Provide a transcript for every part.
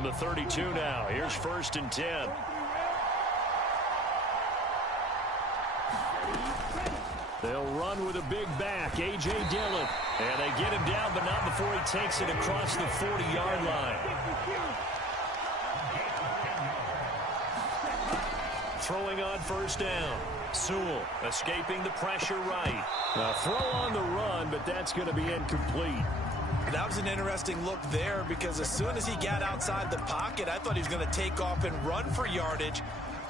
From the 32 now, here's 1st and 10. They'll run with a big back, A.J. Dillon. And they get him down, but not before he takes it across the 40-yard line. Throwing on 1st down. Sewell escaping the pressure right. A throw on the run, but that's going to be incomplete. That was an interesting look there because as soon as he got outside the pocket, I thought he was going to take off and run for yardage.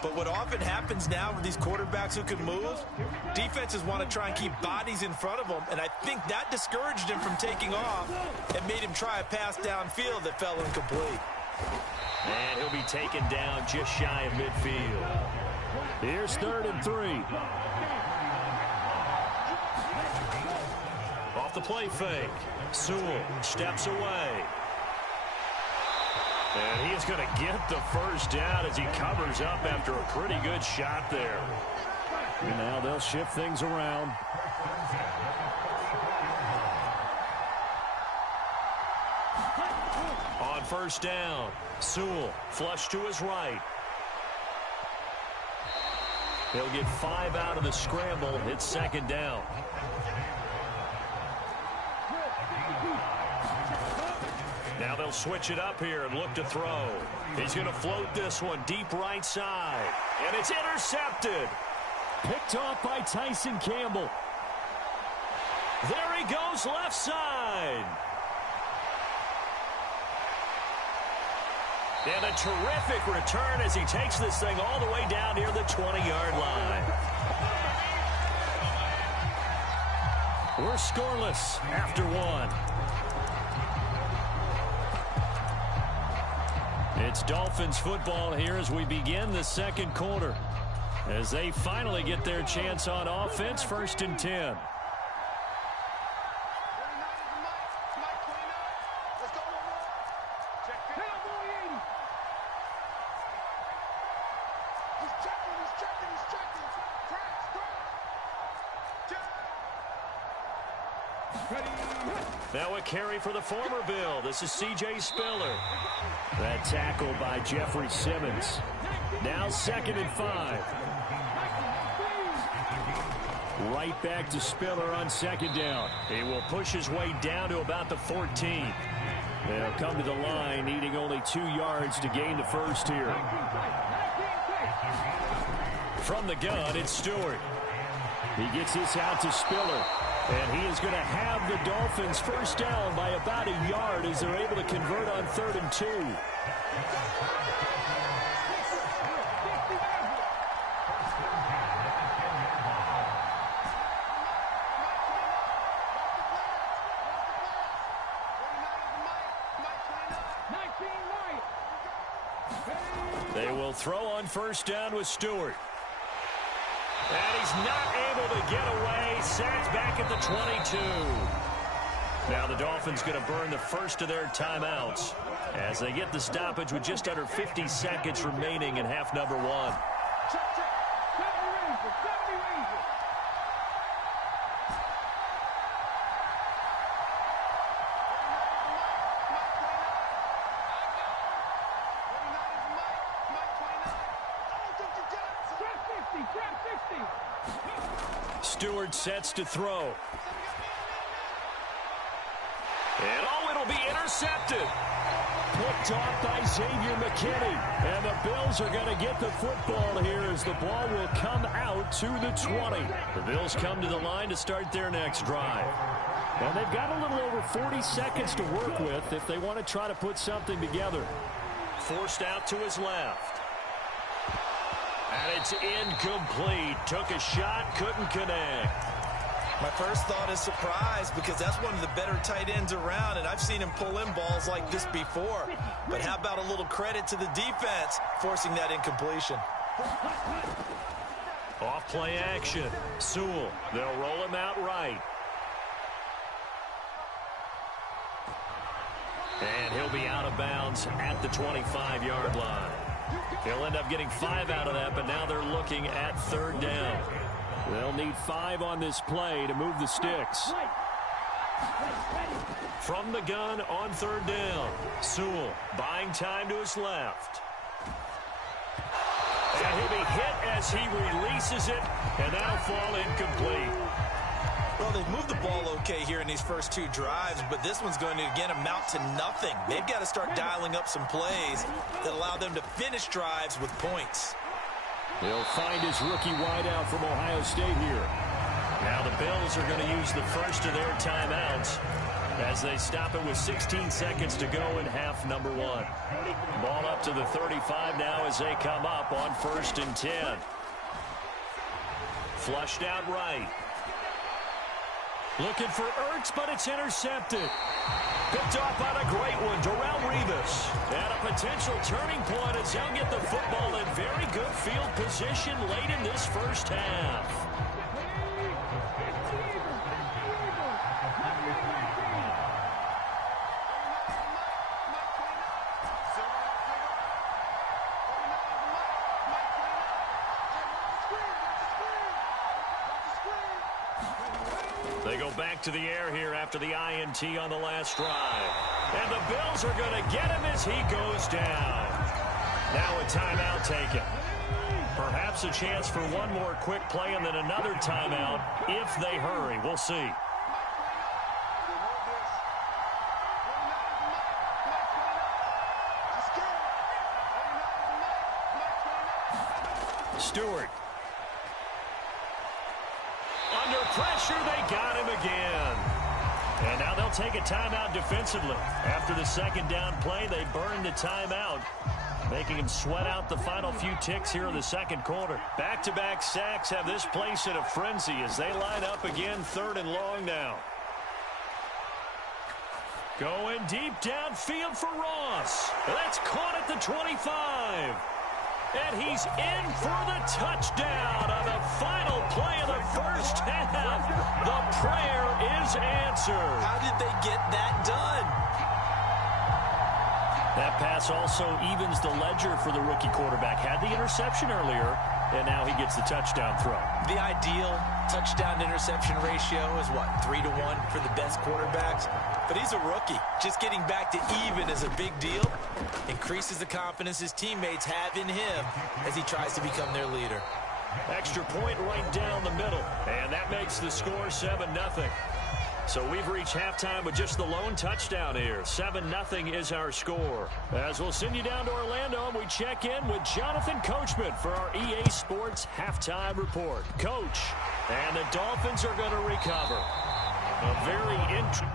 But what often happens now with these quarterbacks who can move, defenses want to try and keep bodies in front of them, and I think that discouraged him from taking off and made him try a pass downfield that fell incomplete. And he'll be taken down just shy of midfield. Here's 3rd and 3. Off the play fake. Sewell steps away. And he is going to get the 1st down as he covers up after a pretty good shot there. And now they'll shift things around. On 1st down, Sewell flush to his right. He'll get 5 out of the scramble. It's 2nd down. Now they'll switch it up here and look to throw. He's going to float this one deep right side. And it's intercepted. Picked off by Tyson Campbell. There he goes left side. And a terrific return as he takes this thing all the way down near the 20-yard line. We're scoreless after 1. It's Dolphins football here as we begin the 2nd quarter. As they finally get their chance on offense, 1st and 10. Now a carry for the former Bill. This is C.J. Spiller. That tackle by Jeffrey Simmons. Now 2nd and 5. Right back to Spiller on 2nd down. He will push his way down to about the 14. They'll come to the line, needing only 2 yards to gain the 1st here. From the gun, it's Stewart. He gets this out to Spiller. And he is going to have the Dolphins 1st down by about a yard as they're able to convert on 3rd and 2. They will throw on 1st down with Stewart. And he's not able to get away. Sacked back at the 22. Now the Dolphins going to burn the 1st of their timeouts as they get the stoppage with just under 50 seconds remaining in half number 1. Stewart sets to throw. And it'll be intercepted. Picked off by Xavier McKinney. And the Bills are going to get the football here as the ball will come out to the 20. The Bills come to the line to start their next drive. And they've got a little over 40 seconds to work with if they want to try to put something together. Forced out to his left. And it's incomplete. Took a shot, couldn't connect. My first thought is surprise because that's one of the better tight ends around, and I've seen him pull in balls like this before. But how about a little credit to the defense forcing that incompletion? Off play action. Sewell. They'll roll him out right. And he'll be out of bounds at the 25-yard line. He'll end up getting 5 out of that, but now they're looking at 3rd down. They'll need 5 on this play to move the sticks. From the gun on third down, Sewell buying time to his left. And he'll be hit as he releases it, and that'll fall incomplete. Well, they've moved the ball okay here in these first two drives, but this one's going to, again, amount to nothing. They've got to start dialing up some plays that allow them to finish drives with points. He'll find his rookie wideout from Ohio State here. Now the Bills are going to use the first of their timeouts as they stop it with 16 seconds to go in half number one. Ball up to the 35 now as they come up on 1st and 10. Flushed out right. Looking for Ertz, but it's intercepted. Picked off by a great one, Darrelle Revis. And a potential turning point as they'll get the football in very good field position late in this first half. They go back to the air here after the INT on the last drive. And the Bills are going to get him as he goes down. Now a timeout taken. Perhaps a chance for one more quick play and then another timeout if they hurry. We'll see. Stewart. Under pressure, they got him again. And now they'll take a timeout defensively. After the second down play, they burned the timeout, making him sweat out the final few ticks here in the second quarter. Back-to-back sacks have this place in a frenzy as they line up again 3rd and long now. Going deep downfield for Ross. That's caught at the 25. And he's in for the touchdown on the final play of the first half. The prayer is answered. How did they get that done? That pass also evens the ledger for the rookie quarterback. Had the interception earlier, and now he gets the touchdown throw. The ideal touchdown-interception ratio is, what, 3-1 for the best quarterbacks? But he's a rookie. Just getting back to even is a big deal. Increases the confidence his teammates have in him as he tries to become their leader. Extra point right down the middle, and that makes the score 7-0. So we've reached halftime with just the lone touchdown here. 7-0 is our score. As we'll send you down to Orlando, and we check in with Jonathan Coachman for our EA Sports Halftime Report. Coach, and the Dolphins are going to recover. A very interesting...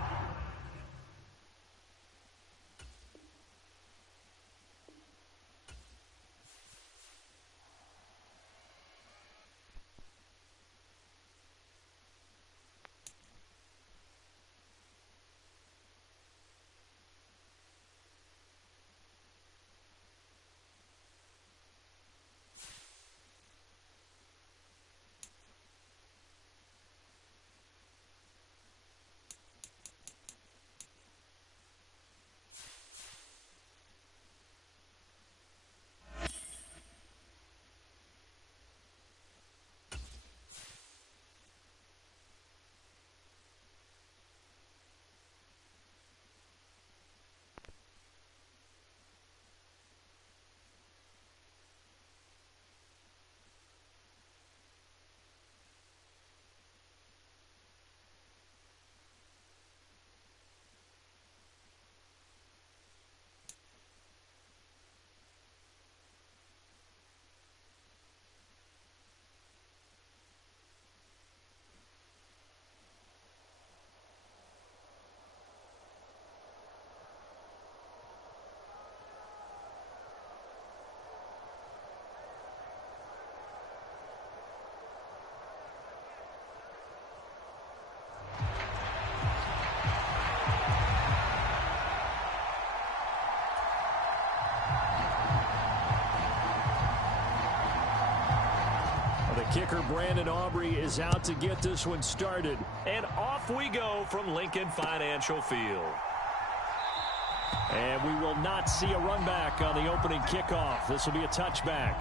Kicker Brandon Aubrey is out to get this one started. And off we go from Lincoln Financial Field. And we will not see a run back on the opening kickoff. This will be a touchback.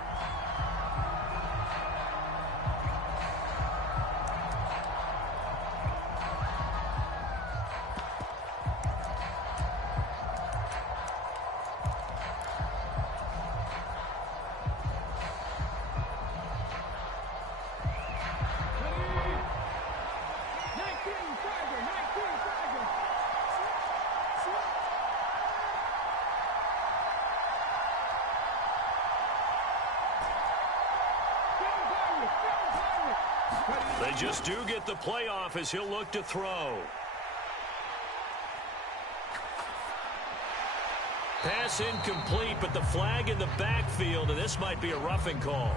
they just do get the playoff as he'll look to throw. Pass incomplete, but the flag in the backfield, and this might be a roughing call.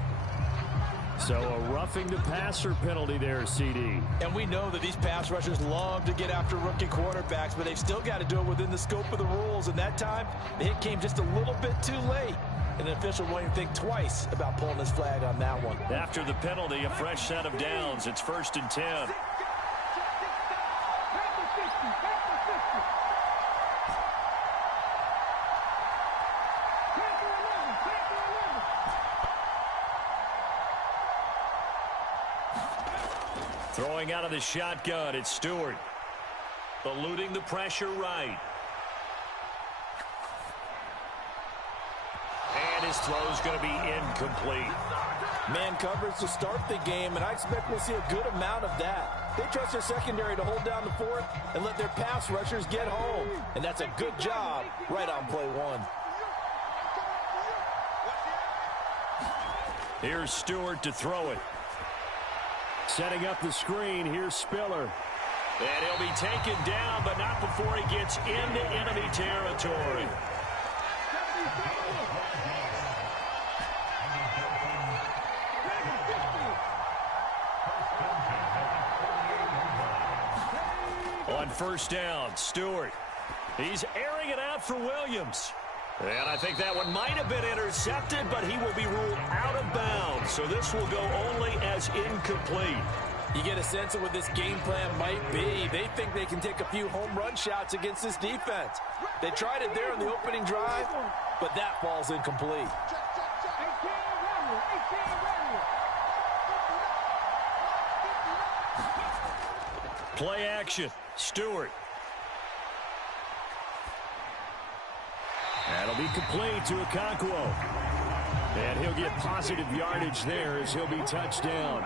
So a roughing the passer penalty there, CD. And we know that these pass rushers love to get after rookie quarterbacks, but they've still got to do it within the scope of the rules. And that time, the hit came just a little bit too late. And the official won't even think twice about pulling his flag on that one. After the penalty, a fresh set of downs. It's 1st and 10. Throwing out of the shotgun, it's Stewart. Eluding the pressure right. And his throw's going to be incomplete. Man coverage to start the game, and I expect we'll see a good amount of that. They trust their secondary to hold down the fort and let their pass rushers get home. And that's a good job right on play one. Here's Stewart to throw it. Setting up the screen, here's Spiller. And he'll be taken down, but not before he gets into enemy territory. On 1st down, Stewart. He's airing it out for Williams. And I think that one might have been intercepted, but he will be ruled out of bounds. So this will go only as incomplete. You get a sense of what this game plan might be. They think they can take a few home run shots against this defense. They tried it there in the opening drive, but that falls incomplete. Play action. Stewart. That'll be complete to Okonkwo. And he'll get positive yardage there as he'll be touched down.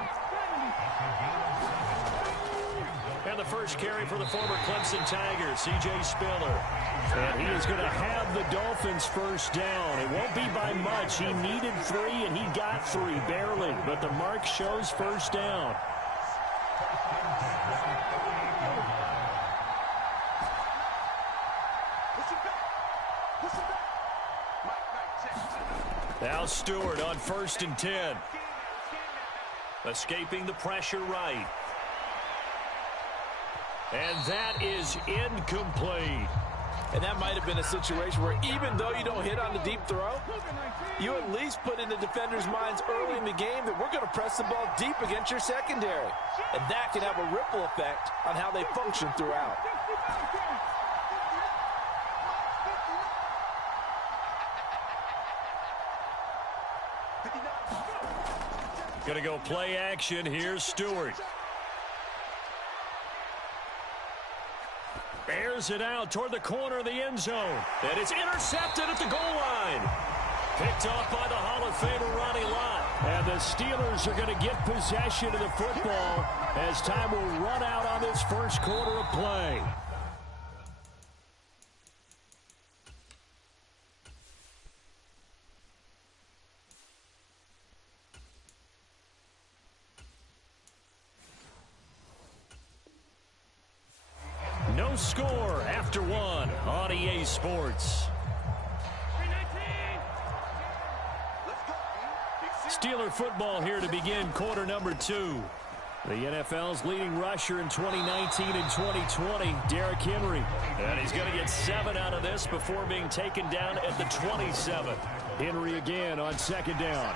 And the first carry for the former Clemson Tigers, C.J. Spiller. And he is going to have the Dolphins' first down. It won't be by much. He needed 3, and he got 3, barely. But the mark shows first down. Now Stewart on 1st and 10. Escaping the pressure right. And that is incomplete. And that might have been a situation where even though you don't hit on the deep throw, you at least put in the defender's minds early in the game that we're going to press the ball deep against your secondary. And that can have a ripple effect on how they function throughout. Going to go play action. Here's Stewart. Airs it out toward the corner of the end zone. And it's intercepted at the goal line. Picked off by the Hall of Famer Ronnie Lott. And the Steelers are going to get possession of the football as time will run out on this first quarter of play. No score after 1 on EA Sports. Steeler football here to begin quarter number 2. The NFL's leading rusher in 2019 and 2020, Derrick Henry. And he's going to get 7 out of this before being taken down at the 27. Henry again on 2nd down.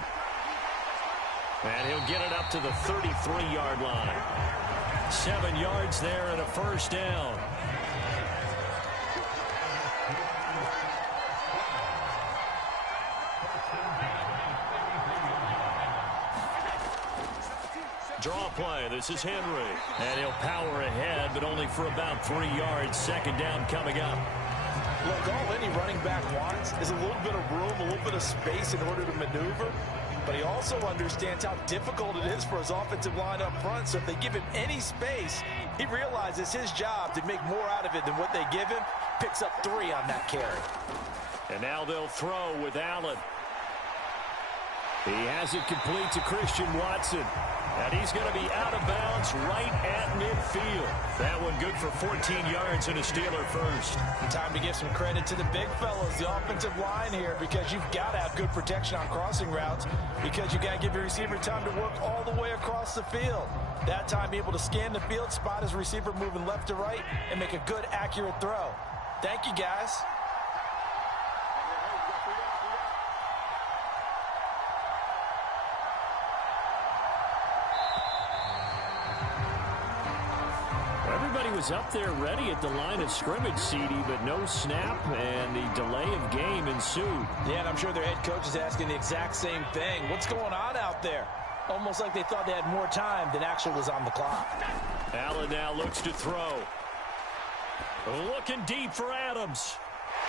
And he'll get it up to the 33-yard line. 7 yards there and a first down. Draw play. This is Henry. And he'll power ahead, but only for about 3 yards. 2nd down coming up. Look, all any running back wants is a little bit of room, a little bit of space in order to maneuver. But he also understands how difficult it is for his offensive line up front. So if they give him any space, he realizes his job to make more out of it than what they give him. Picks up 3 on that carry. And now they'll throw with Allen. He has it complete to Christian Watson. And he's going to be out of bounds right at midfield. That one good for 14 yards and a Steeler first. And time to give some credit to the big fellas, the offensive line here, because you've got to have good protection on crossing routes, because you've got to give your receiver time to work all the way across the field. That time, be able to scan the field, spot his receiver moving left to right, and make a good, accurate throw. Thank you, guys. Everybody was up there ready at the line of scrimmage, CD, but no snap, and the delay of game ensued. Yeah, and I'm sure their head coach is asking the exact same thing. What's going on out there? Almost like they thought they had more time than actually was on the clock. Allen now looks to throw. Looking deep for Adams.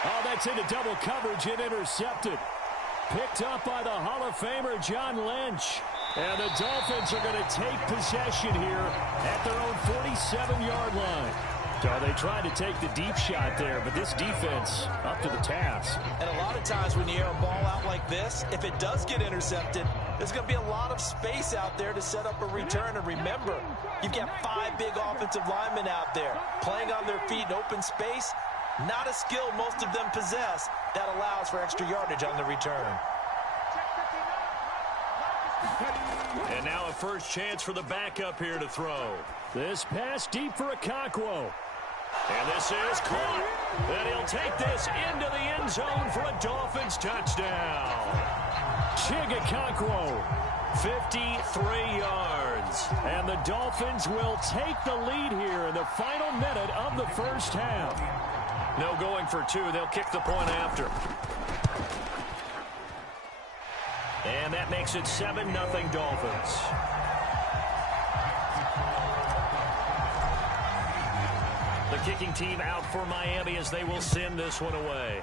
Oh, that's into double coverage and intercepted. Picked up by the Hall of Famer John Lynch. And the Dolphins are going to take possession here at their own 47-yard line. So they tried to take the deep shot there, but this defense up to the task. And a lot of times when you air a ball out like this, if it does get intercepted, there's going to be a lot of space out there to set up a return. And remember, you've got 5 big offensive linemen out there playing on their feet in open space. Not a skill most of them possess that allows for extra yardage on the return. And now a first chance for the backup here to throw. This pass deep for Okonkwo. And this is caught. And he'll take this into the end zone for a Dolphins touchdown. Okonkwo, 53 yards. And the Dolphins will take the lead here in the final minute of the first half. No going for 2. They'll kick the point after. And that makes it 7-0 Dolphins. The kicking team out for Miami as they will send this one away.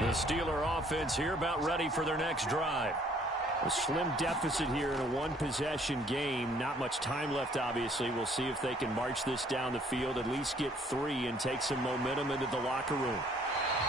The Steeler offense here about ready for their next drive. A slim deficit here in a one-possession game. Not much time left, obviously. We'll see if they can march this down the field, at least get 3 and take some momentum into the locker room.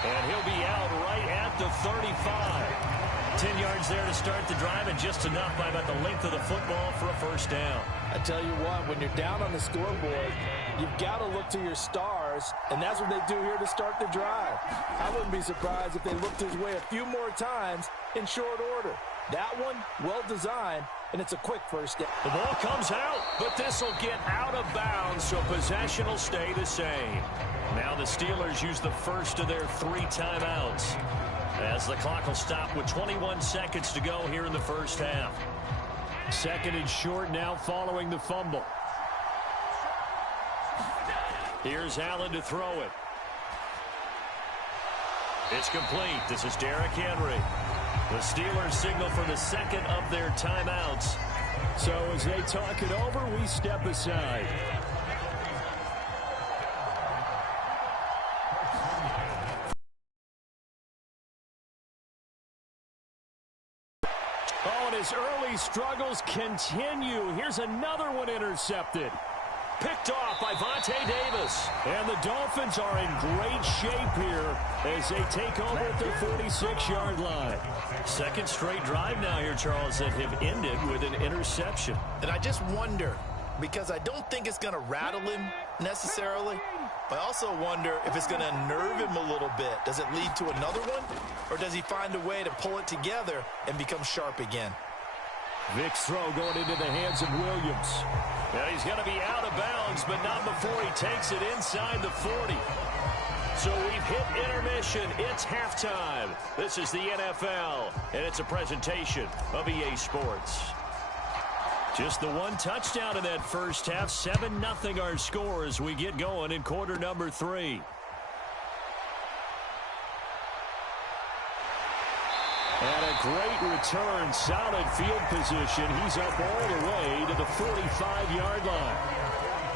And he'll be out right at the 35. 10 yards there to start the drive, and just enough by about the length of the football for a first down. I tell you what, when you're down on the scoreboard, you've got to look to your stars, and that's what they do here to start the drive. I wouldn't be surprised if they looked his way a few more times in short order. That one, well designed, and it's a quick first down. The ball comes out, but this will get out of bounds, so possession will stay the same. Now the Steelers use the first of their 3 timeouts, as the clock will stop with 21 seconds to go here in the first half. Second and short now following the fumble. Here's Allen to throw it. It's complete. This is Derrick Henry. The Steelers signal for the second of their timeouts. So as they talk it over, we step aside. Oh, and his early struggles continue. Here's another one intercepted. Picked off by Vontae Davis. And the Dolphins are in great shape here as they take over at their 46-yard line. Second straight drive now here, Charles, that have ended with an interception. And I just wonder, because I don't think it's going to rattle him necessarily, but I also wonder if it's going to unnerve him a little bit. Does it lead to another one, or does he find a way to pull it together and become sharp again? Vic's throw going into the hands of Williams. And he's going to be out of bounds, but not before he takes it inside the 40. So we've hit intermission. It's halftime. This is the NFL, and it's a presentation of EA Sports. Just the one touchdown in that first half. 7-0 our score as we get going in quarter number 3. And a great return, solid field position. He's up all the way to the 45-yard line.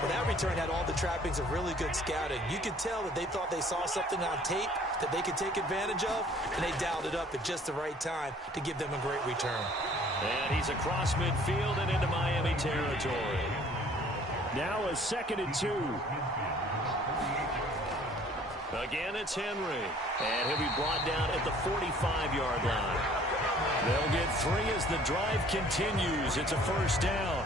Well, that return had all the trappings of really good scouting. You could tell that they thought they saw something on tape that they could take advantage of, and they dialed it up at just the right time to give them a great return. And he's across midfield and into Miami territory. Now a 2nd and 2. Again, it's Henry. And he'll be brought down at the 45-yard line. They'll get 3 as the drive continues. It's a 1st down.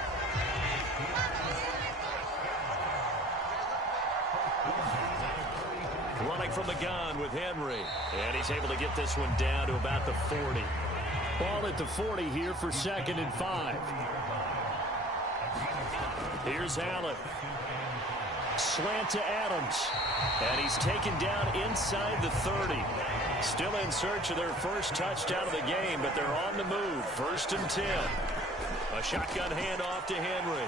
Running from the gun with Henry. And he's able to get this one down to about the 40. Ball at the 40 here for 2nd and 5. Here's Allen. Slant to Adams. And he's taken down inside the 30. Still in search of their first touchdown of the game, but they're on the move. 1st and 10. A shotgun handoff to Henry.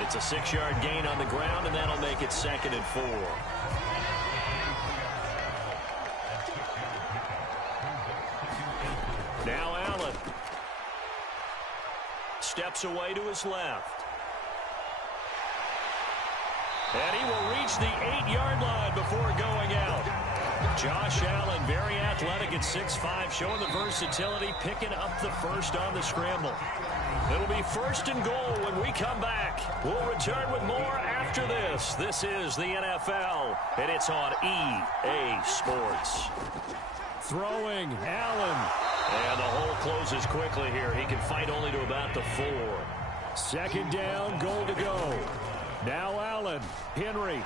It's a 6-yard gain on the ground, and that'll make it 2nd and 4. Now Allen. Steps away to his left. And he will reach the 8-yard line before going out. Josh Allen, very athletic at 6'5", showing the versatility, picking up the first on the scramble. It'll be 1st and goal when we come back. We'll return with more after this. This is the NFL, and it's on EA Sports. Throwing, Allen. And the hole closes quickly here. He can fight only to about the 4. 2nd down, goal to go. Now Allen, Henry,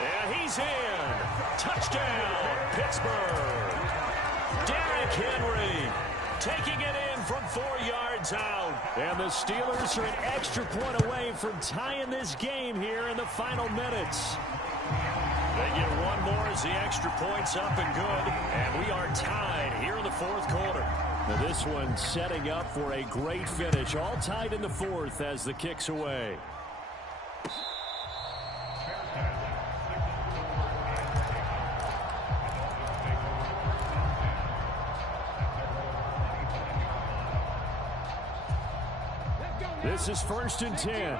and he's in. Touchdown, Pittsburgh. Derrick Henry taking it in from 4 yards out. And the Steelers are an extra point away from tying this game here in the final minutes. They get one more as the extra point's up and good. And we are tied here in the 4th quarter. Now this one setting up for a great finish. All tied in the 4th as the kick's away. This is 1st and 10.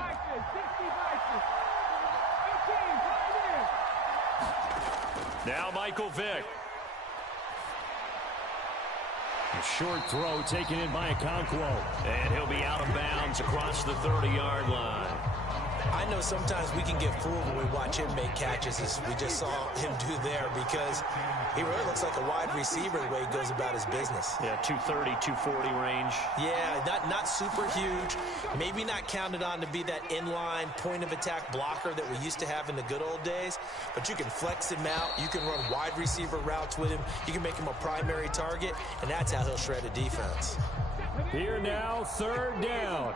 Now Michael Vick. A short throw taken in by Okonkwo. And he'll be out of bounds across the 30-yard line. I know sometimes we can get fooled when we watch him make catches, as we just saw him do there, because he really looks like a wide receiver the way he goes about his business. Yeah, 230, 240 range. Yeah, not super huge. Maybe not counted on to be that inline point-of-attack blocker that we used to have in the good old days, but you can flex him out. You can run wide receiver routes with him. You can make him a primary target, and that's how he'll shred a defense. Here now, 3rd down.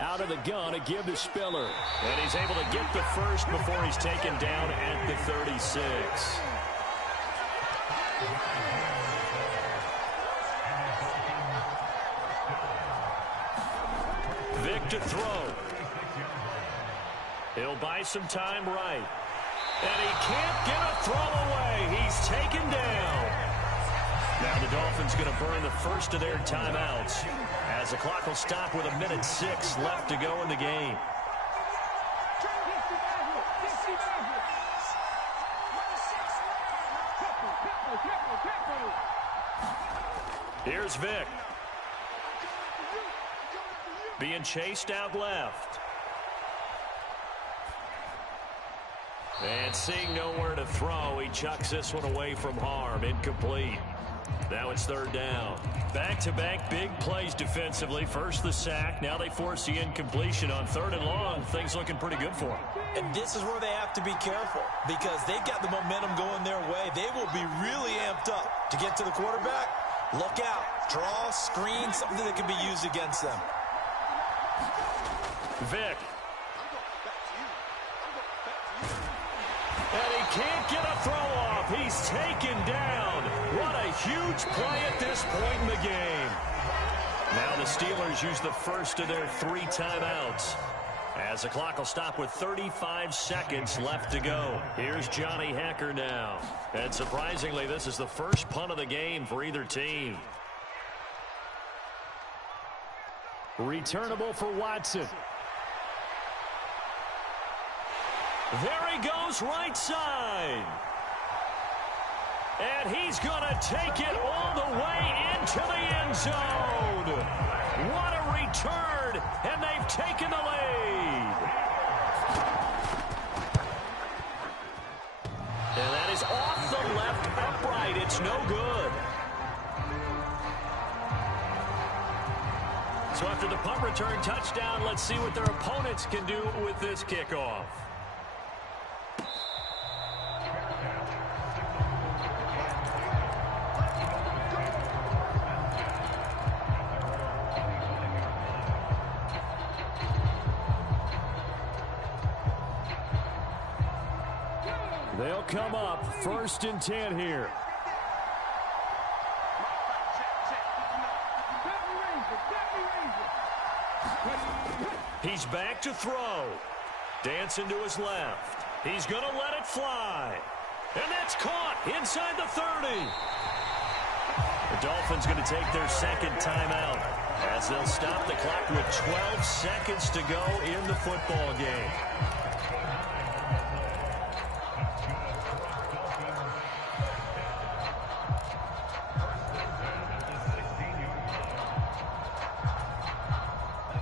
Out of the gun, a give to Spiller. And he's able to get the first before he's taken down at the 36. Vick to throw. He'll buy some time right. And he can't get a throw away. He's taken down. Now the Dolphins going to burn the first of their timeouts, as the clock will stop with 1:06 left to go in the game. Here's Vick. Being chased out left. And seeing nowhere to throw, he chucks this one away from harm. Incomplete. Now it's 3rd down. Back-to-back big plays defensively. First the sack. Now they force the incompletion on 3rd and long. Things looking pretty good for them. And this is where they have to be careful, because they've got the momentum going their way. They will be really amped up to get to the quarterback. Look out. Draw, screen, something that can be used against them. Vick. And he can't get a throw off. He's taken down. What a huge play at this point in the game. Now the Steelers use the first of their 3 timeouts, as the clock will stop with 35 seconds left to go. Here's Johnny Hekker now. And surprisingly, this is the first punt of the game for either team. Returnable for Watson. There he goes, right side. And he's going to take it all the way into the end zone. What a return, and they've taken the lead. And that is off the left upright. It's no good. So after the punt return touchdown, let's see what their opponents can do with this kickoff. They'll come up 1st and 10 here. He's back to throw. Dancing to his left. He's going to let it fly. And that's caught inside the 30. The Dolphins going to take their second timeout as they'll stop the clock with 12 seconds to go in the football game.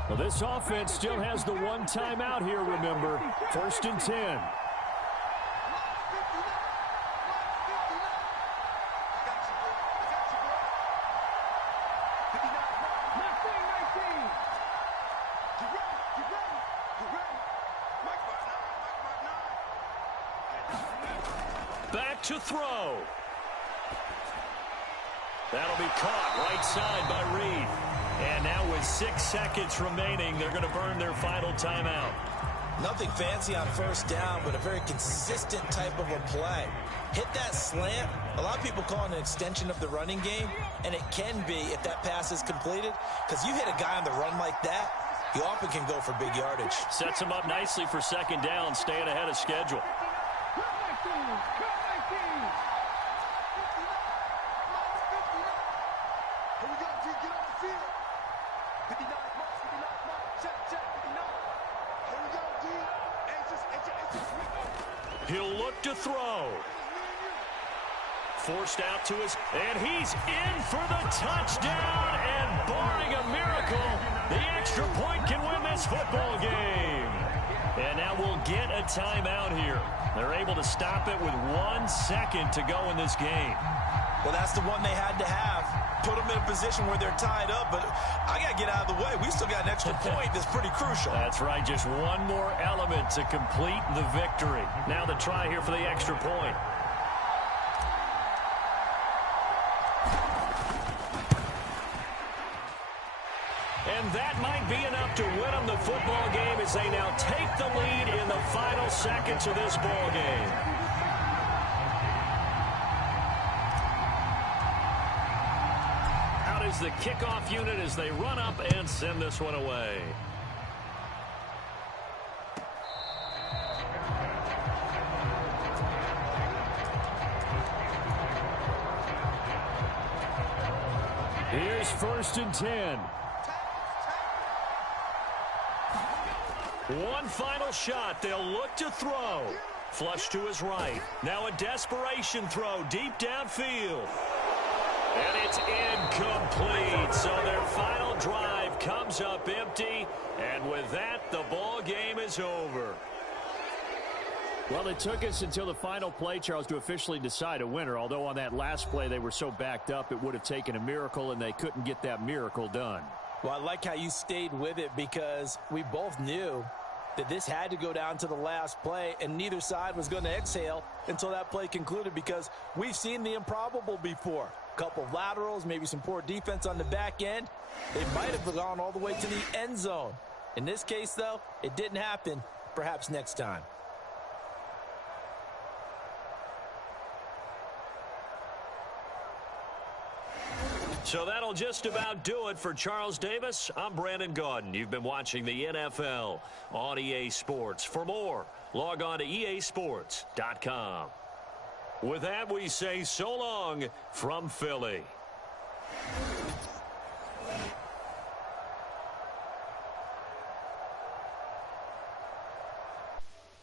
Well, this offense still has the one timeout here, remember. 1st and 10. Back to throw. That'll be caught right side by Reed. And now with 6 seconds remaining, they're going to burn their final timeout. Nothing fancy on 1st down, but a very consistent type of a play. Hit that slant. A lot of people call it an extension of the running game, and it can be if that pass is completed, because you hit a guy on the run like that, he often can go for big yardage. Sets him up nicely for 2nd down, staying ahead of schedule. He'll look to throw. Forced out to his, and he's in for the touchdown, and barring a miracle, the extra point can win this football game. And now we'll get a timeout here. They're able to stop it with 1 second to go in this game. Well, that's the one they had to have. Put them in a position where they're tied up, but I got to get out of the way. We still got an extra point that's pretty crucial. That's right, just one more element to complete the victory. Now the try here for the extra point. And that might be enough to win them the football game as they now take the lead in the final seconds of this ball game. Out is the kickoff unit as they run up and send this one away. Here's 1st and 10. One final shot. They'll look to throw. Flush to his right. Now a desperation throw deep downfield. And it's incomplete. So their final drive comes up empty. And with that, the ball game is over. Well, it took us until the final play, Charles, to officially decide a winner. Although on that last play they were so backed up, it would have taken a miracle, and they couldn't get that miracle done. Well, I like how you stayed with it because we both knew that this had to go down to the last play, and neither side was going to exhale until that play concluded because we've seen the improbable before. A couple of laterals, maybe some poor defense on the back end. They might have gone all the way to the end zone. In this case, though, it didn't happen. Perhaps next time. So that'll just about do it for Charles Davis. I'm Brandon Gaudin. You've been watching the NFL on EA Sports. For more, log on to easports.com. With that, we say so long from Philly.